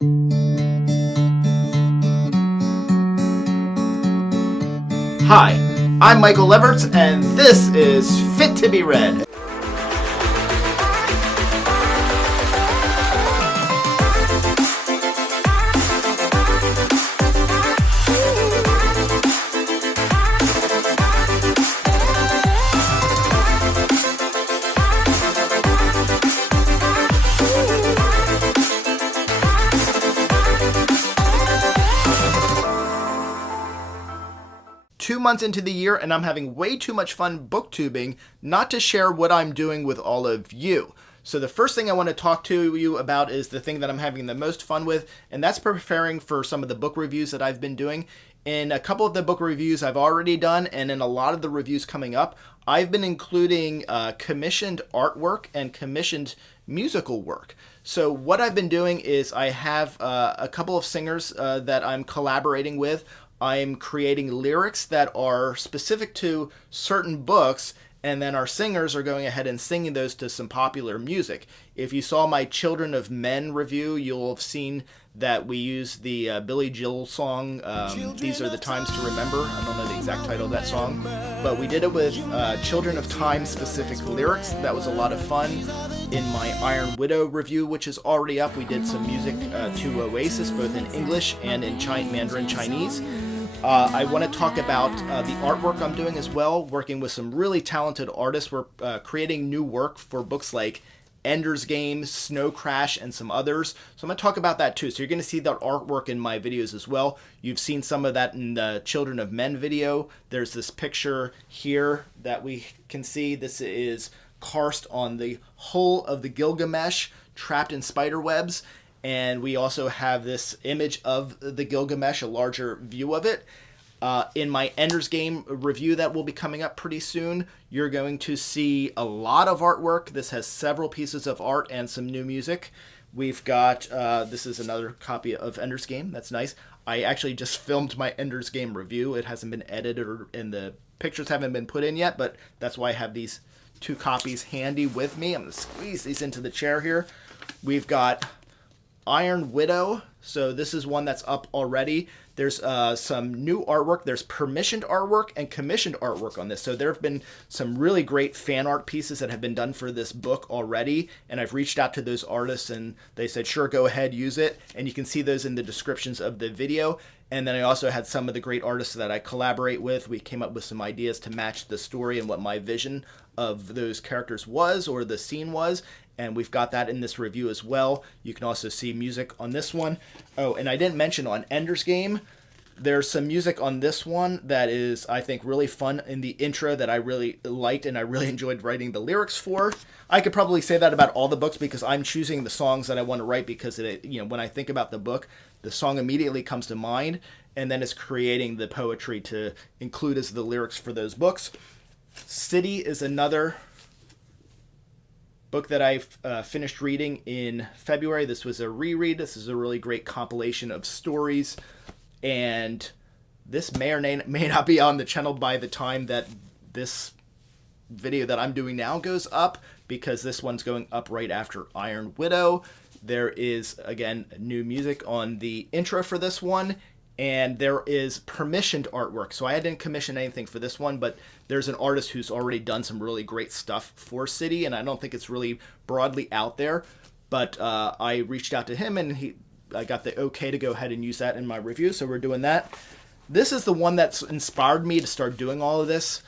Hi, I'm Michael Leverts, and this is Fit to be Read. Months into the year, and I'm having way too much fun booktubing not to share what I'm doing with all of you. So the first thing I want to talk to you about is the thing that I'm having the most fun with, and that's preparing for some of the book reviews that I've been doing. In a couple of the book reviews I've already done, and in a lot of the reviews coming up, I've been including commissioned artwork and commissioned musical work. So what I've been doing is I have a couple of singers that I'm collaborating with. I'm creating lyrics that are specific to certain books, and then our singers are going ahead and singing those to some popular music. If you saw my Children of Men review, you'll have seen that we used the Billy Joel song, These Are the Times to Remember. I don't know the exact title of that song, but we did it with Children of Time specific lyrics. That was a lot of fun. In my Iron Widow review, which is already up, we did some music to Oasis, both in English and in Mandarin Chinese. I want to talk about the artwork I'm doing as well, working with some really talented artists. We're creating new work for books like Ender's Game, Snow Crash, and some others. So I'm going to talk about that too. So you're going to see that artwork in my videos as well. You've seen some of that in the Children of Men video. There's this picture here that we can see. This is Karst on the hull of the Gilgamesh, trapped in spider webs. And we also have this image of the Gilgamesh, a larger view of it. In my Ender's Game review that will be coming up pretty soon, you're going to see a lot of artwork. This has several pieces of art and some new music. We've got, this is another copy of Ender's Game. That's nice. I actually just filmed my Ender's Game review. It hasn't been edited and the pictures haven't been put in yet, but that's why I have these two copies handy with me. I'm going to squeeze these into the chair here. We've got Iron Widow, so this is one that's up already. There's some new artwork. There's permissioned artwork and commissioned artwork on this. So there have been some really great fan art pieces that have been done for this book already, and I've reached out to those artists and they said, sure, go ahead, use it. And you can see those in the descriptions of the video. And then I also had some of the great artists that I collaborate with. We came up with some ideas to match the story and what my vision of those characters was, or the scene was. And we've got that in this review as well. You can also see music on this one. Oh, and I didn't mention on Ender's Game, there's some music on this one that is, I think, really fun in the intro that I really liked and I really enjoyed writing the lyrics for. I could probably say that about all the books because I'm choosing the songs that I want to write because when I think about the book, the song immediately comes to mind, and then it's creating the poetry to include as the lyrics for those books. City is another book that I finished reading in February. This was a reread. This is a really great compilation of stories, and this may or may not be on the channel by the time that this video that I'm doing now goes up, because this one's going up right after Iron Widow. There is, again, new music on the intro for this one, and there is permissioned artwork. So I didn't commission anything for this one, but there's an artist who's already done some really great stuff for City, and I don't think it's really broadly out there, but I reached out to him, and I got the okay to go ahead and use that in my review, so we're doing that. This is the one that's inspired me to start doing all of this.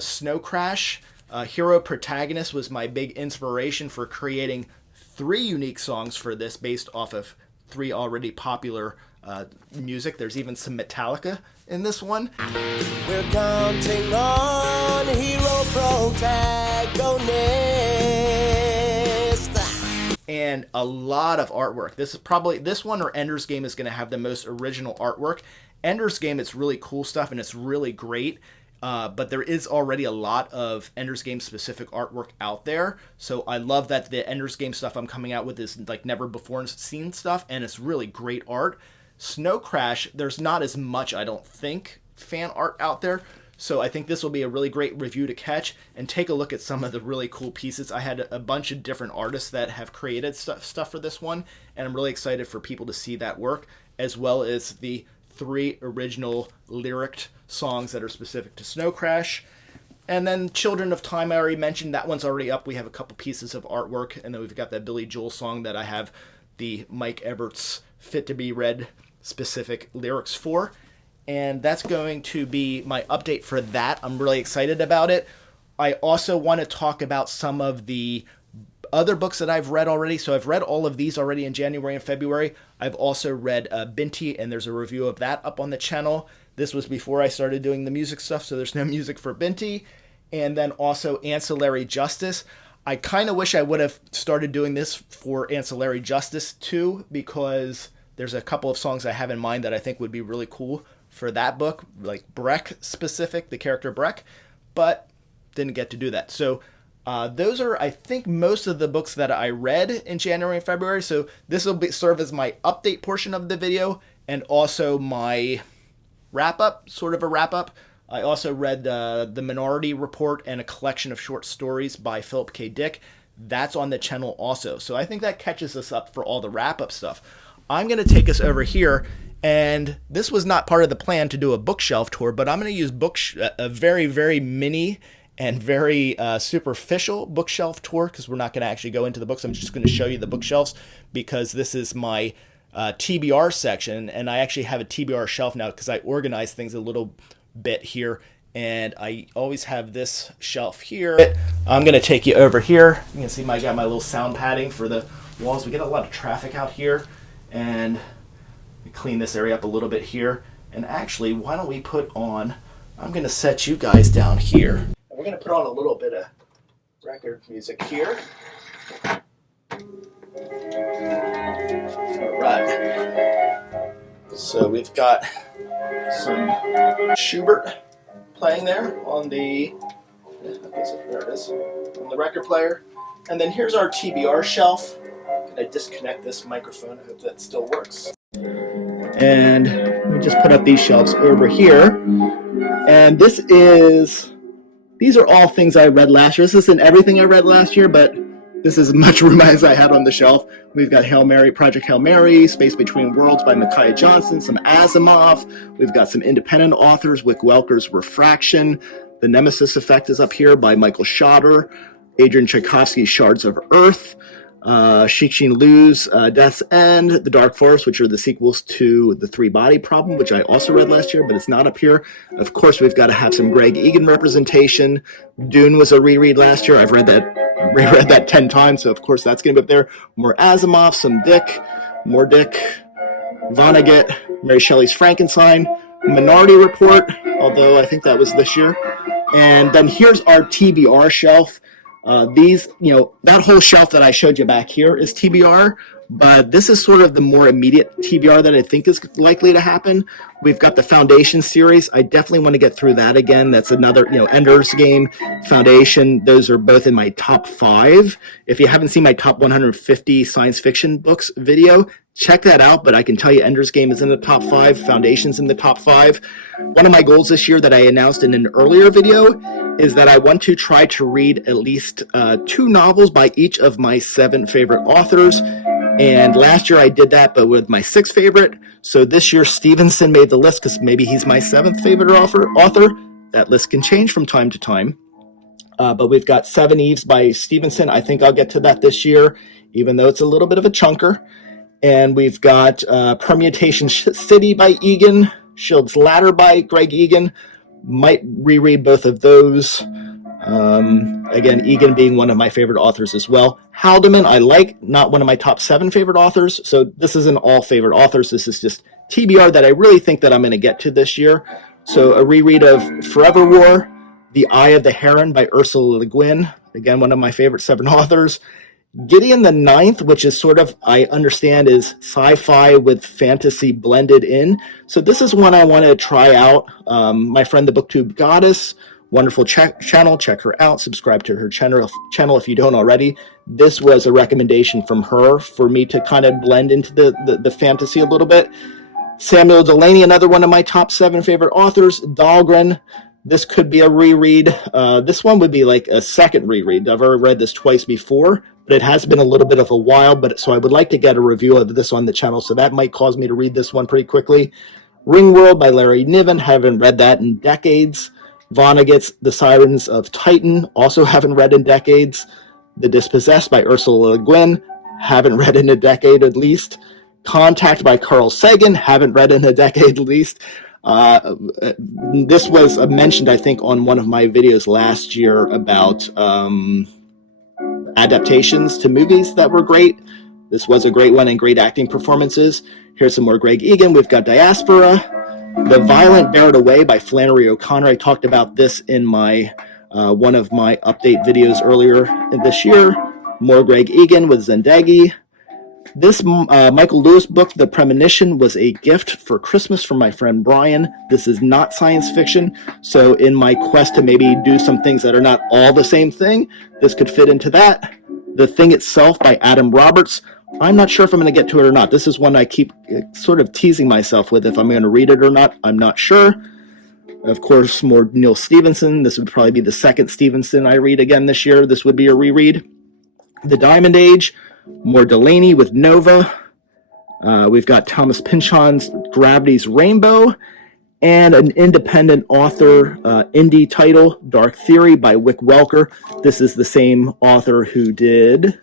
Snow Crash, Hero Protagonist, was my big inspiration for creating 3 unique songs for this based off of 3 already popular music. There's even some Metallica in this one. We're counting on Hero Protagonist. And a lot of artwork. This is probably, this one or Ender's Game is going to have the most original artwork. Ender's Game, it's really cool stuff and it's really great. But there is already a lot of Ender's Game specific artwork out there. So I love that the Ender's Game stuff I'm coming out with is like never before seen stuff, and it's really great art. Snow Crash, there's not as much, I don't think, fan art out there. So I think this will be a really great review to catch and take a look at some of the really cool pieces. I had a bunch of different artists that have created stuff for this one, and I'm really excited for people to see that work, as well as the 3 original lyric songs that are specific to Snow Crash. And then Children of Time, I already mentioned. That one's already up. We have a couple pieces of artwork. And then we've got that Billy Joel song that I have the Mike Everts Fit to Be Read specific lyrics for. And that's going to be my update for that. I'm really excited about it. I also want to talk about some of the other books that I've read already. So I've read all of these already in January and February. I've also read Binti, and there's a review of that up on the channel. This was before I started doing the music stuff, so there's no music for Binti. And then also Ancillary Justice. I kind of wish I would have started doing this for Ancillary Justice too, because there's a couple of songs I have in mind that I think would be really cool for that book, like Breck specific, the character Breck, but didn't get to do that. So those are, I think, most of the books that I read in January and February. So this will serve as my update portion of the video and also my wrap-up, sort of a wrap-up. I also read The Minority Report and a collection of short stories by Philip K. Dick. That's on the channel also. So I think that catches us up for all the wrap-up stuff. I'm going to take us over here, and this was not part of the plan to do a bookshelf tour, but I'm going to use a very, very mini and very superficial bookshelf tour, because we're not going to actually go into the books. I'm just going to show you the bookshelves, because this is my TBR section, and I actually have a TBR shelf now because I organize things a little bit here, and I always have this shelf here. I'm going to take you over here. You can see I got my little sound padding for the walls. We get a lot of traffic out here, and we clean this area up a little bit here. And actually, why don't we put on, I'm going to set you guys down here. We're going to put on a little bit of record music here. All right. So we've got some Schubert playing there on the, there it is, on the record player. And then here's our TBR shelf. Can I disconnect this microphone? I hope that still works. And we just put up these shelves over here. And these are all things I read last year. This isn't everything I read last year, but this is as much room as I had on the shelf. We've got Hail Mary, Project Hail Mary, Space Between Worlds by Micaiah Johnson, some Asimov. We've got some independent authors, Wick Welker's Refraction. The Nemesis Effect is up here by Michael Schotter. Adrian Tchaikovsky's Shards of Earth. Cixin Liu's Death's End, The Dark Forest, which are the sequels to The Three Body Problem, which I also read last year, but it's not up here. Of course, we've got to have some Greg Egan representation. Dune was a reread last year. I've reread that 10 times, so of course that's going to be up there. More Asimov, some Dick, more Dick, Vonnegut, Mary Shelley's Frankenstein, Minority Report, although I think that was this year. And then here's our TBR shelf. That whole shelf that I showed you back here is TBR, but this is sort of the more immediate TBR that I think is likely to happen. We've got the Foundation series. I definitely want to get through that again. That's another, Ender's Game, Foundation. Those are both in my top 5. If you haven't seen my top 150 science fiction books video, check that out, but I can tell you Ender's Game is in the top 5, Foundation's in the top 5. One of my goals this year that I announced in an earlier video is that I want to try to read at least 2 novels by each of my 7 favorite authors. And last year I did that, but with my 6th favorite. So this year Stevenson made the list because maybe he's my 7th favorite author. That list can change from time to time. But we've got 7 Eves by Stevenson. I think I'll get to that this year, even though it's a little bit of a chunker. And we've got Permutation City by Egan, Shield's Ladder by Greg Egan. Might reread both of those. Again, Egan being one of my favorite authors as well. Haldeman, I like, not one of my top 7 favorite authors. So this isn't all favorite authors. This is just TBR that I really think that I'm going to get to this year. So a reread of Forever War, The Eye of the Heron by Ursula Le Guin. Again, one of my favorite 7 authors. Gideon the Ninth, which is sort of, I understand, is sci-fi with fantasy blended in. So this is one I want to try out. My friend, the BookTube Goddess, wonderful channel. Check her out. Subscribe to her channel if you don't already. This was a recommendation from her for me to kind of blend into the fantasy a little bit. Samuel Delany, another one of my top 7 favorite authors. Dahlgren, This could be a reread. This one would be like a second reread. I've already read this twice before, but it has been a little bit of a while. So I would like to get a review of this on the channel, so that might cause me to read this one pretty quickly. Ringworld by Larry Niven. Haven't read that in decades. Vonnegut's The Sirens of Titan. Also haven't read in decades. The Dispossessed by Ursula Le Guin. Haven't read in a decade at least. Contact by Carl Sagan. Haven't read in a decade at least. This was mentioned, I think, on one of my videos last year about adaptations to movies that were great. This was a great one and great acting performances. Here's some more Greg Egan. We've got Diaspora. The Violent Bear It Away by Flannery O'Connor. I talked about this in my one of my update videos earlier this year. More Greg Egan with Zendegi. This Michael Lewis book, The Premonition, was a gift for Christmas from my friend Brian. This is not science fiction, so in my quest to maybe do some things that are not all the same thing, this could fit into that. The Thing Itself by Adam Roberts. I'm not sure if I'm going to get to it or not. This is one I keep sort of teasing myself with if I'm going to read it or not. I'm not sure. Of course, more Neil Stevenson. This would probably be the second Stevenson I read again this year. This would be a reread. The Diamond Age. More Delaney with Nova. We've got Thomas Pynchon's Gravity's Rainbow. And an independent author indie title, Dark Theory by Wick Welker. This is the same author who did...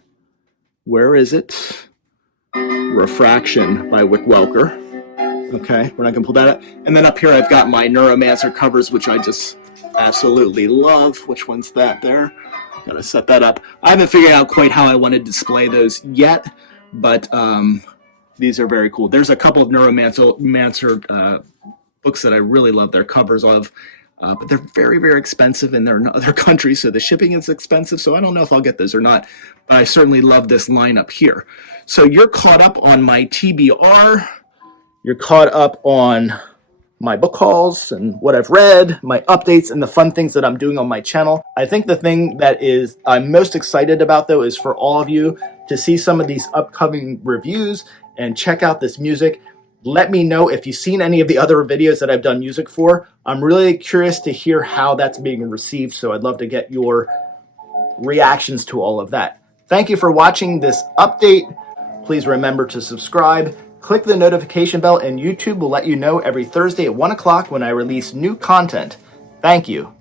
Where is it? Refraction by Wick Welker. Okay, we're not going to pull that up. And then up here I've got my Neuromancer covers, which I just absolutely love. Which one's that there? Got to set that up. I haven't figured out quite how I want to display those yet, but these are very cool. There's a couple of Neuromancer books that I really love their covers of. But they're very, very expensive and they're in other countries, so the shipping is expensive, so I don't know if I'll get those or not, but I certainly love this lineup here. So you're caught up on my TBR, you're caught up on my book hauls and what I've read, my updates, and the fun things that I'm doing on my channel. I think the thing that I'm most excited about, though, is for all of you to see some of these upcoming reviews and check out this music. Let me know if you've seen any of the other videos that I've done music for. I'm really curious to hear how that's being received, so I'd love to get your reactions to all of that. Thank you for watching this update. Please remember to subscribe. Click the notification bell, and YouTube will let you know every Thursday at 1 o'clock when I release new content. Thank you.